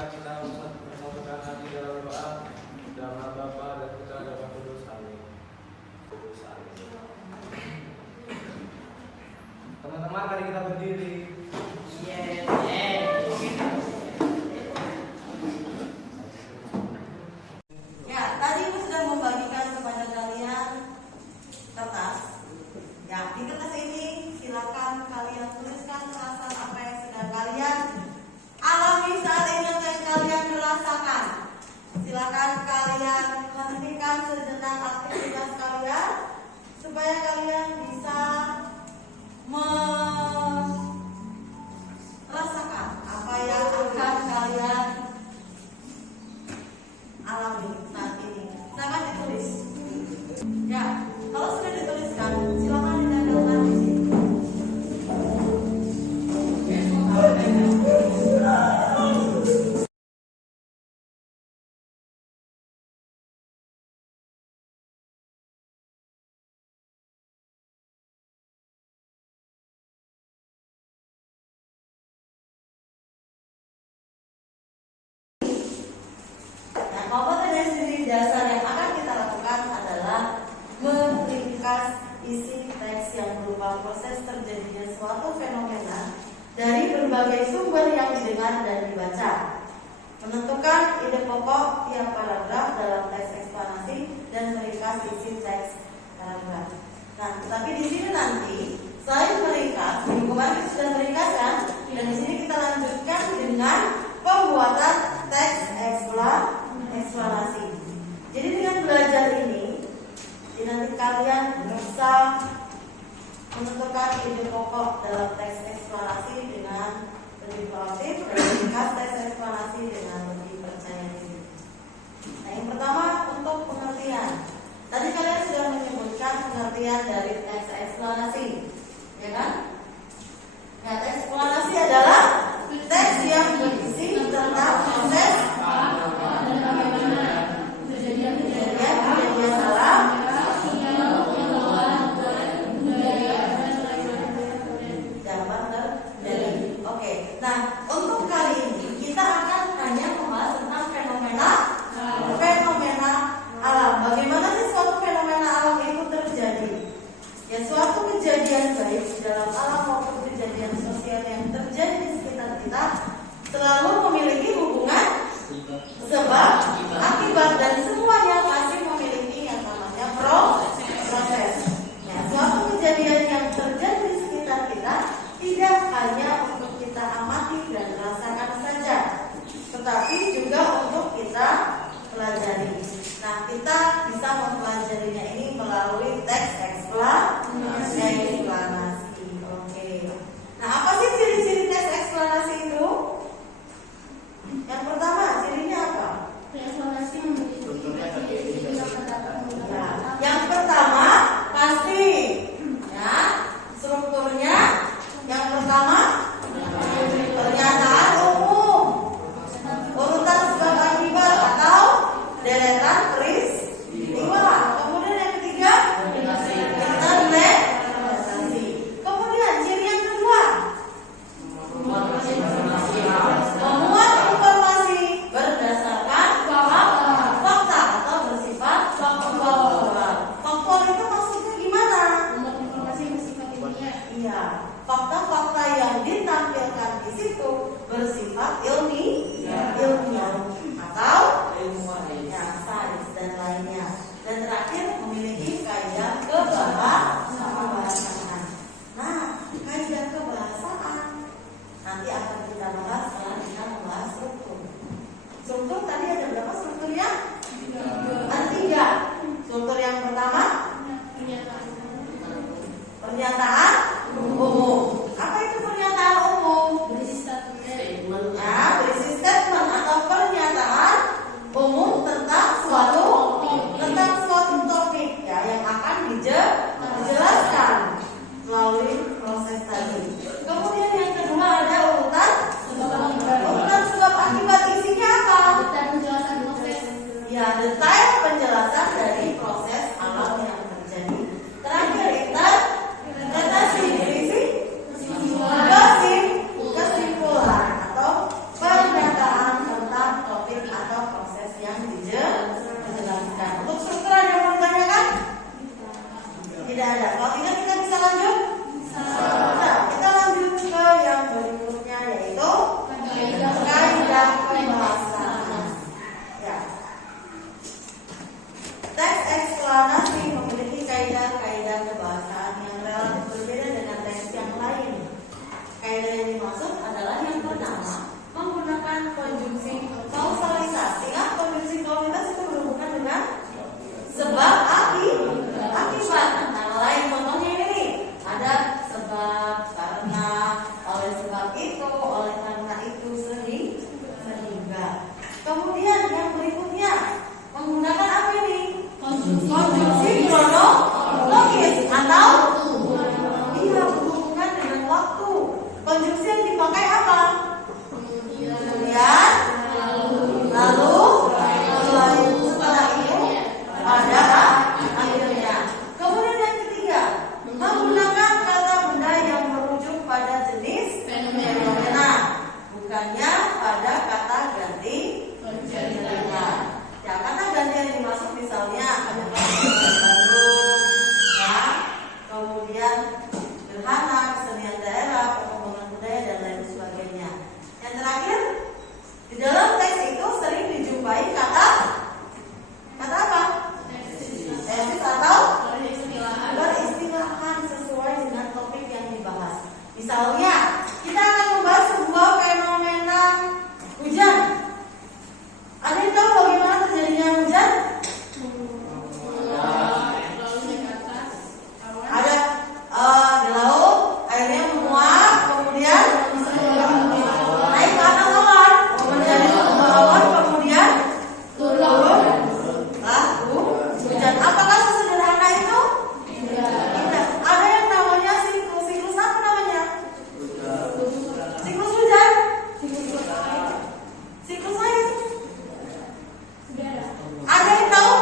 marilah kita bersatukan hati dalam doa. Nama Bapa dan Putra dan Roh Kudus. Amin. Teman-teman, mari kita berdiri. Ya, tadi Ibu sudah membagikan kepada kalian kertas. Ya, di kertas ini silakan kalian tuliskan perasaan apa yang sedang kalian alami saat ini atau yang kalian rasakan. Silakan kalian hentikan sejenak aktivitas kalian supaya kalian bisa merasakan apa yang akan kalian alami saat ini. Silakan ditulis. Ya, kalau sudah dituliskan, silakan ditempelkan di sini. Kompetensi diri dasar yang akan kita lakukan adalah meringkas isi teks yang berupa proses terjadinya suatu fenomena dari berbagai sumber yang didengar dan dibaca, menentukan ide pokok tiap paragraf dalam teks eksplanasi dan meringkas isi teks paragraf. Nah, tapi di sini nanti selain meringkas, minggu kemarin kita sudah meringkaskan, dan di sini kita lanjutkan dengan pembuatan teks eksplanasi. Jadi dengan belajar ini, nanti kalian bisa menentukan ide pokok dalam teks eksplanasi dengan lebih proaktif dan meringkas teks eksplanasi dengan lebih percaya diri. Nah, yang pertama untuk pengertian. Tadi kalian sudah menyebutkan pengertian dari teks eksplanasi, ya kan? Nah, teks eksplanasi adalah teks yang berisi tentang proses kejadian alam, zaman terjadi. Oke. Nah, untuk kali ini kita akan hanya membahas tentang fenomena alam. Bagaimana sih suatu fenomena alam itu terjadi? Ya, suatu kejadian baik di dalam alam maupun kejadian sosial yang terjadi di sekitar kita selalu memiliki hubungan sebab akibat, dan semuanya pasti memiliki yang namanya proses. Ya, suatu kejadian yang terjadi di sekitar kita tidak hanya untuk kita amati dan rasakan saja, tetapi juga untuk kita pelajari. Nah, kita bisa mempelajarinya ini melalui teks eksplanasi. Oke. Nah, apa sih ciri-ciri teks eksplanasi itu? Yang pertama, cirinya apa? Ya, yang pertama pasti, ya, strukturnya. Yang pertama, pernyataan umum, urutan sebab akibat atau deretan peristiwa. Kemudian yang ketiga, interpretasi. Kemudian ciri yang kedua, memuat informasi berdasarkan fakta atau bersifat faktual. Faktual itu maksudnya gimana? Informasi bersifat ilmiah. Iya, fakta-fakta yang ditampilkan di situ bersifat ilmiah atau ya, sains dan lainnya. Dan terakhir memiliki kaidah kebahasaan. Nah, kaidah kebahasaan nanti akan kita bahas setelah kita membahas struktur. Struktur tadi ada berapa strukturnya? Ada 3. Struktur yang pertama, pernyataan umum. Apa itu pernyataan umum? Berisi statement. Ya, berisi statement atau pernyataan umum tentang suatu topik, ya, yang akan dijelaskan melalui proses tadi. Kemudian yang kedua ada urutan sebab akibat. Isinya apa? Kemudian yang berikutnya menggunakan apa ini? Konjungsi kronologis atau iya berhubungan dengan waktu. Konjungsi yang dipakai apa? Kemudian, lalu, setelah itu pada akhirnya. Kemudian yang ketiga, menggunakan kata benda yang merujuk pada jenis fenomena, bukannya pada kata ganti fenomena. Ya, kata ganti yang dimaksud misalnya ada Bandung, ya, kemudian gerhana, kesenian daerah, perkembangan budaya dan lain sebagainya. Yang terakhir, di dalam teks itu sering dijumpai kata apa? Tesis atau beristilahan sesuai dengan topik yang dibahas. Misalnya, kita akan membahas sebuah fenomena hujan. Ada yang tahu bagaimana terjadinya hujan? Ada di laut, airnya menguap, kemudian naik ke atas awan, menjadi sebuah awan, kemudian turun. Hujan. Apakah sesederhana itu? Tidak. Ada yang namanya siklus. Siklus apa namanya? Siklus hujan. Siklus air. Ada yang tahu?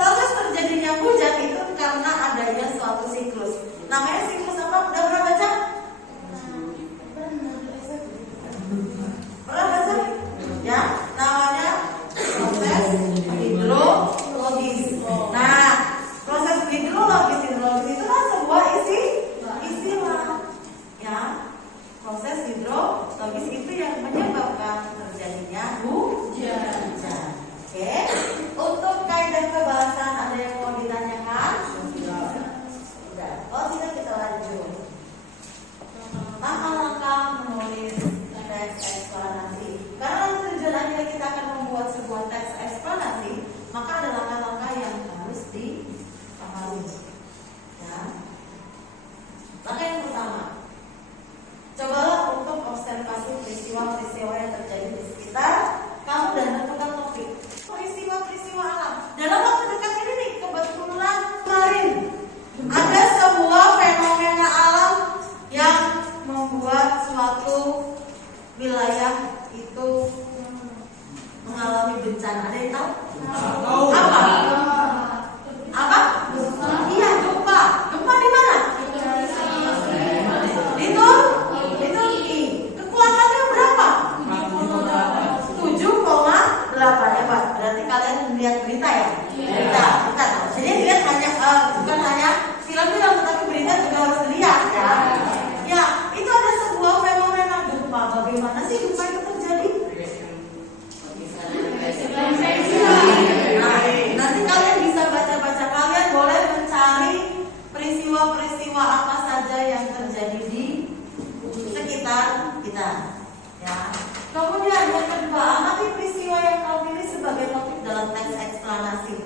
Proses terjadinya hujan itu karena adanya suatu siklus. Namanya siklus apa? Udah pernah baca? Pernah baca? Ya, namanya proses hidrologis. Nah, proses hidrologis itu kan sebuah istilah. Ya, proses hidrologis itu yang menyebabkan terjadinya hujan. Oke, untuk kaidah kebahasan ada yang mau ditanyakan? Sudah. Oh tidak, kita lanjut. Langkah-langkah menulis teks eksplanasi. Karena tujuan akhirnya kita akan membuat sebuah teks eksplanasi, maka ada langkah-langkah yang harus dipahami. Ya. Langkah yang pertama, cobalah untuk observasi peristiwa-peristiwa yang terjadi di sekitar kamu dan tentukan topik. Peristiwa-peristiwa alam. Dalam waktu dekat ini nih, kebetulan kemarin ada sebuah fenomena alam yang membuat suatu wilayah itu mengalami bencana. Ada yang tahu? Apa? Iya, gempa. Gempa di mana? Di Turki. Kekuatannya berapa? 7,8 hebat. Berarti kalian melihat berita ya? Berita. Jadi lihat bukan hanya film-film, tetapi berita juga harus dilihat ya. Ya, itu ada sebuah fenomena gempa. Bagaimana sih gempa itu terjadi? Nah, nanti kalian bisa baca-baca. Kalian boleh mencari peristiwa-peristiwa apa saja yang terjadi di sekitar kita. Ya. Kemudian yang kedua, amati peristiwa yang kau pilih sebagai topik dalam teks eksplanasi.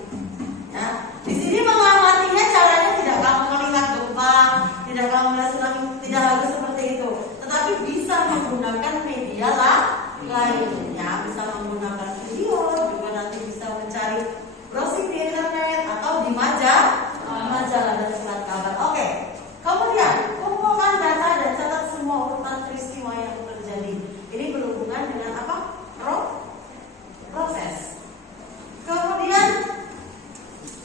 Ya. Di sini mengamatinya caranya tidak kamu melihat gempa, tidak kamu melihat tsunami, tidak harus seperti itu. Tetapi bisa menggunakan media lainnya, bisa menggunakan video, juga nanti bisa mencari browsing di internet atau di majalah dan surat kabar. Oke. Kemudian kumpulkan data dan catat semua urutan peristiwa yang terjadi. Ini berhubungan dengan apa? Proses. Kemudian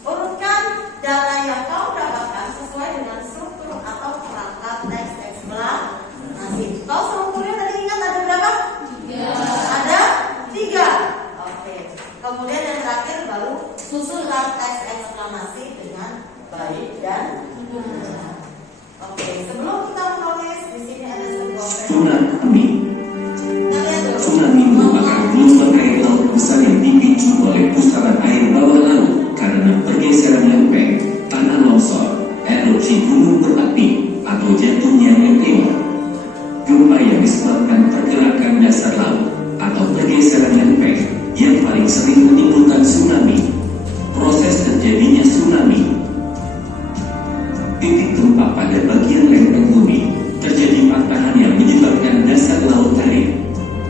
urutkan data yang kau dapatkan sesuai dengan struktur atau perangkat teks eksplanasi. Kau strukturnya tadi ingat ada berapa? 3. Ada 3. Oke. Kemudian yang terakhir baru susunlah teks eksplanasi dengan baik dan benar. Oke. Sebelum kita menulis, di sini ada sebuah tsunami. Tsunami merupakan gelombang air laut besar yang dipicu oleh pusaran air bawah laut karena pergeseran lempeng, tanah longsor, erupsi gunung berapi, atau jatuhnya meteor. Gempa yang disebabkan pergerakan dasar laut atau pergeseran lempeng yang paling sering menimbulkan tsunami. Proses terjadinya tsunami. Titik gempa pada bagian lempeng bumi terjadi patahan yang menyebabkan dasar laut tarik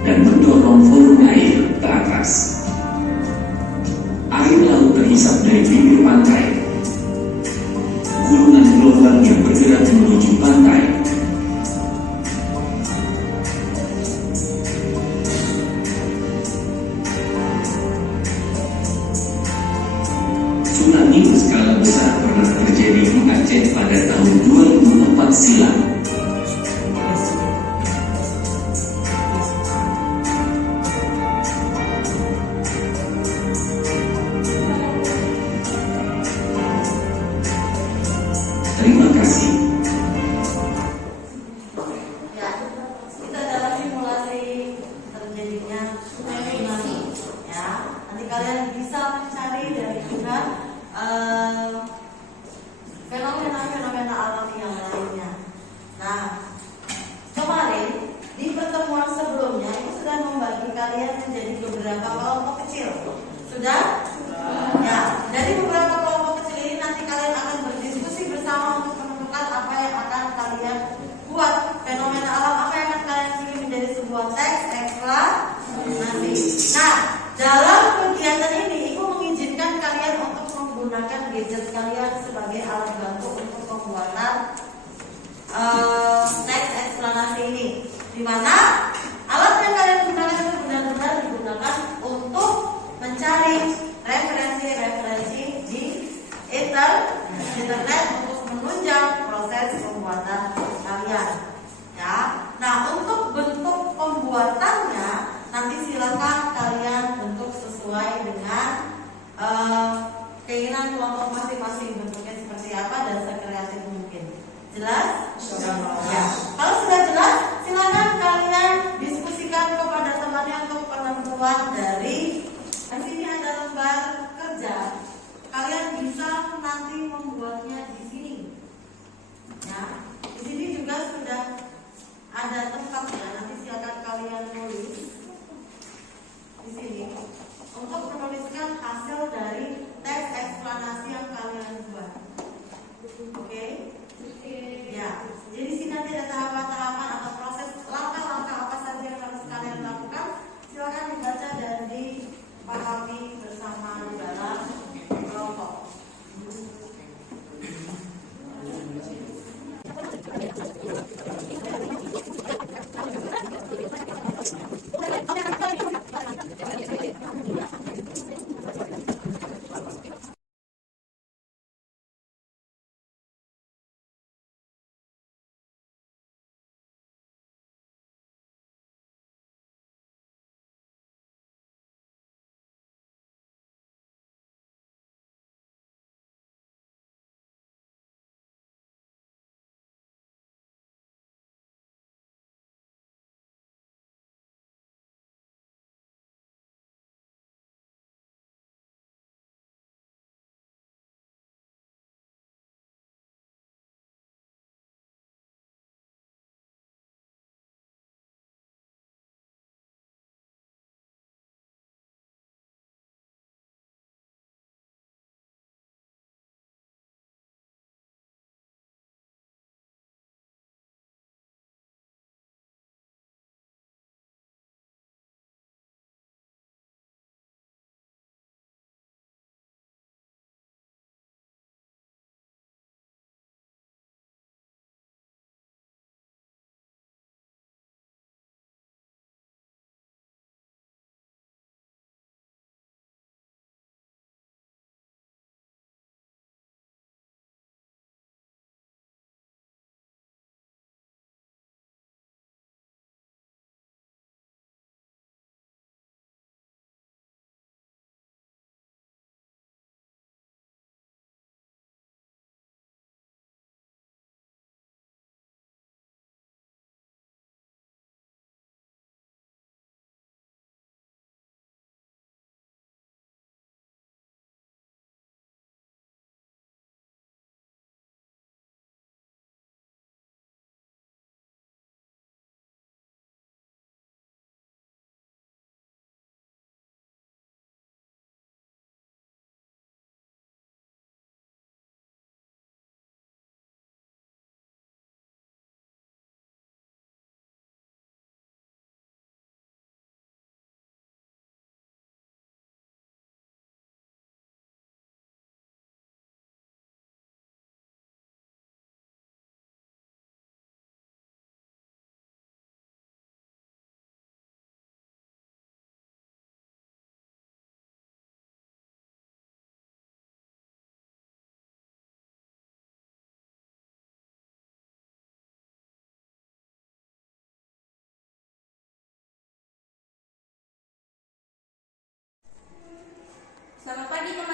dan mendorong volume air ke atas. Tsunami berskala besar pernah terjadi di Aceh pada tahun 2004 silam. Terima kasih. Ya, kita dalam simulasi terjadinya tsunami. Ya, nanti kalian bisa mencari dari juga fenomena-fenomena alam yang lainnya. Nah, kemarin di pertemuan sebelumnya itu sudah membagi kalian menjadi beberapa kelompok kecil. Sudah? Ya, dari beberapa kelompok kecil ini nanti kalian akan berdiskusi bersama untuk menentukan apa yang akan kalian buat, fenomena alam apa yang akan kalian pilih menjadi sebuah teks eksplanasi. Nah, dalam kegiatan ini Ibu mengizinkan kalian untuk menggunakan gadget kalian sebagai alat bantu untuk pembuatan teks eksplanasi ini, di mana alat yang kalian gunakan itu benar-benar digunakan untuk mencari referensi-referensi di internet untuk menunjang proses pembuatan kalian. Ya, nah untuk bentuk pembuatannya nanti silakan kalian bentuk sesuai dengan keinginan kelompok masing-masing, bentuknya seperti apa dan sekreatif mungkin. Jelas? Ya. Kalau sudah jelas, silakan kalian diskusikan kepada temannya untuk penentuan dari. Di sini ada lembar kerja. Kalian bisa nanti membuatnya di sini. Ya, di sini juga sudah ada tempatnya. Nanti silakan kalian tulis di sini untuk menuliskan hasil dari teks eksplanasi yang kalian buat. Oke? Ya. Jadi di sini nanti ada tahap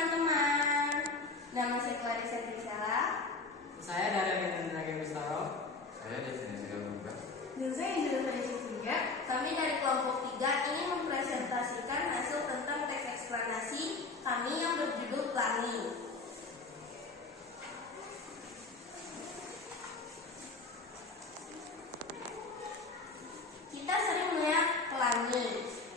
teman-teman. Nama saya Clarissa Trisela. Saya dari Akademi Nagari Bistaro. Saya definisi juga. Dan saya Indra Trisela. Kami dari kelompok 3 ingin mempresentasikan hasil tentang teks eksplanasi kami yang berjudul Pelangi. Kita sering melihat pelangi.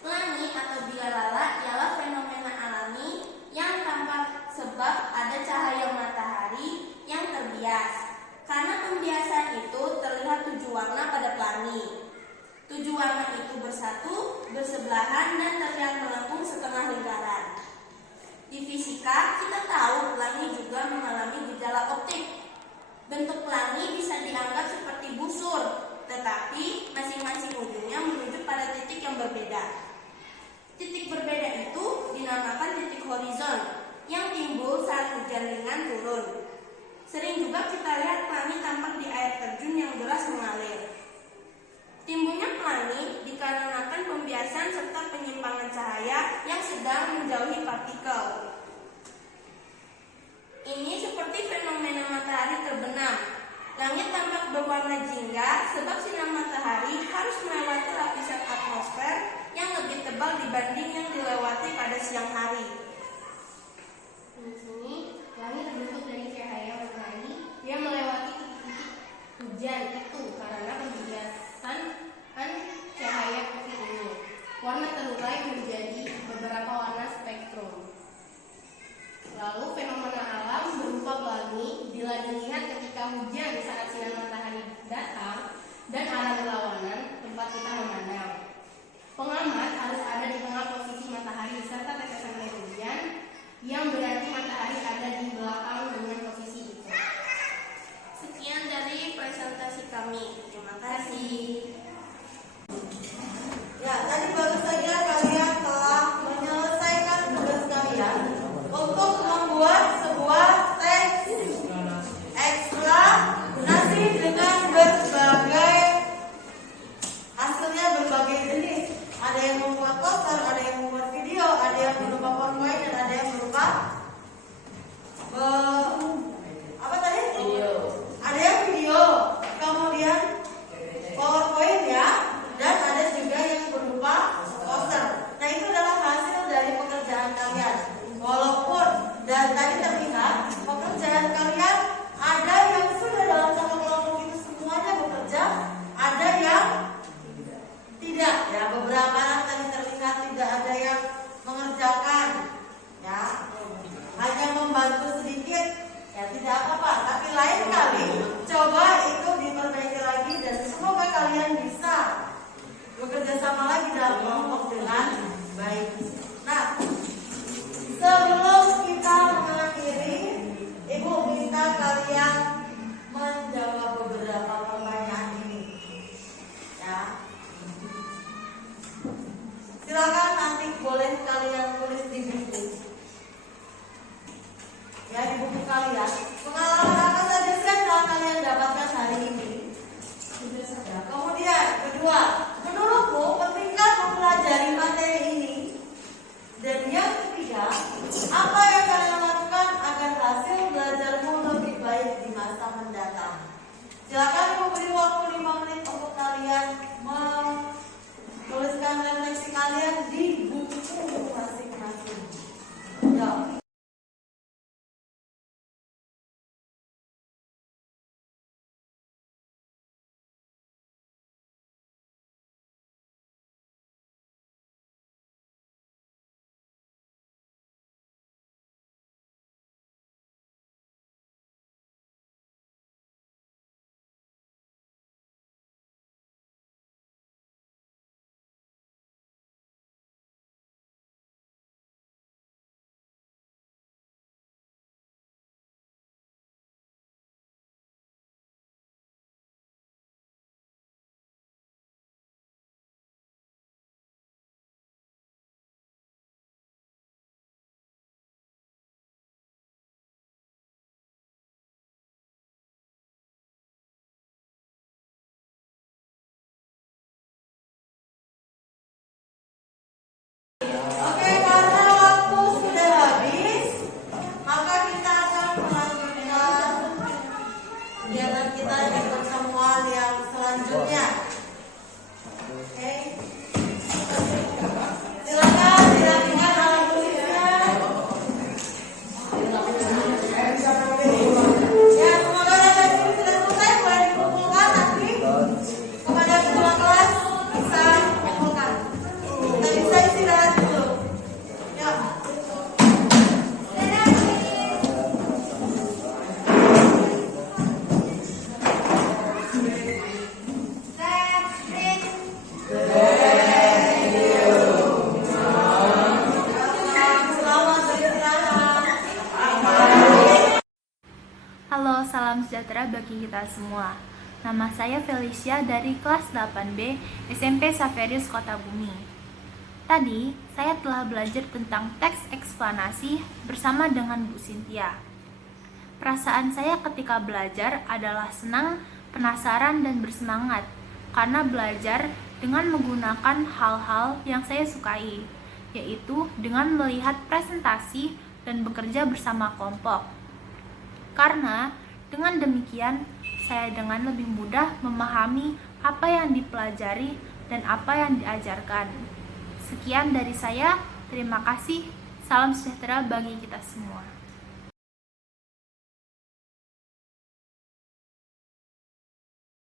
Pelangi atau bilalala ialah fenomena alami yang tampak sebab ada cahaya matahari yang terbias. Karena pembiasan itu terlihat 7 warna pada pelangi. 7 warna itu bersatu, bersebelahan, dan terlihat melengkung setengah lingkaran. Di fisika, kita tahu pelangi juga mengalami gejala optik. Bentuk pelangi bisa dianggap seperti busur, tetapi masing-masing ujungnya menuju pada titik yang berbeda. Titik berbeda itu dinamakan titik horizon yang timbul saat hujan ringan turun. Sering juga kita lihat pelangi tampak di air terjun yang deras mengalir. Timbulnya pelangi dikarenakan pembiasan serta penyimpangan cahaya yang sedang menjauhi partikel. Ini seperti fenomena matahari terbenam. Langit tampak berwarna jingga sebab sinar matahari harus melewati lapisan atmosfer yang lebih tebal dibanding yang dilewati pada siang hari. Di sini, pelangi terbentuk dari cahaya matahari yang melewati titik hujan itu karena pembiasan cahaya putih ini. Warna terurai menjadi beberapa warna spektrum. Lalu fenomena alam berupa pelangi bila dilihat ketika hujan saat sinar matahari datang dan arah berlawanan tempat kita memandang. Pengamat harus ada di tengah posisi matahari serta tetesan air hujan sejahtera bagi kita semua. Nama saya Felicia dari kelas 8B SMP Saverius Kota Bumi. Tadi, saya telah belajar tentang teks eksplanasi bersama dengan Bu Cynthia. Perasaan saya ketika belajar adalah senang, penasaran, dan bersemangat karena belajar dengan menggunakan hal-hal yang saya sukai, yaitu dengan melihat presentasi dan bekerja bersama kelompok. Karena dengan demikian, saya dengan lebih mudah memahami apa yang dipelajari dan apa yang diajarkan. Sekian dari saya, terima kasih. Salam sejahtera bagi kita semua.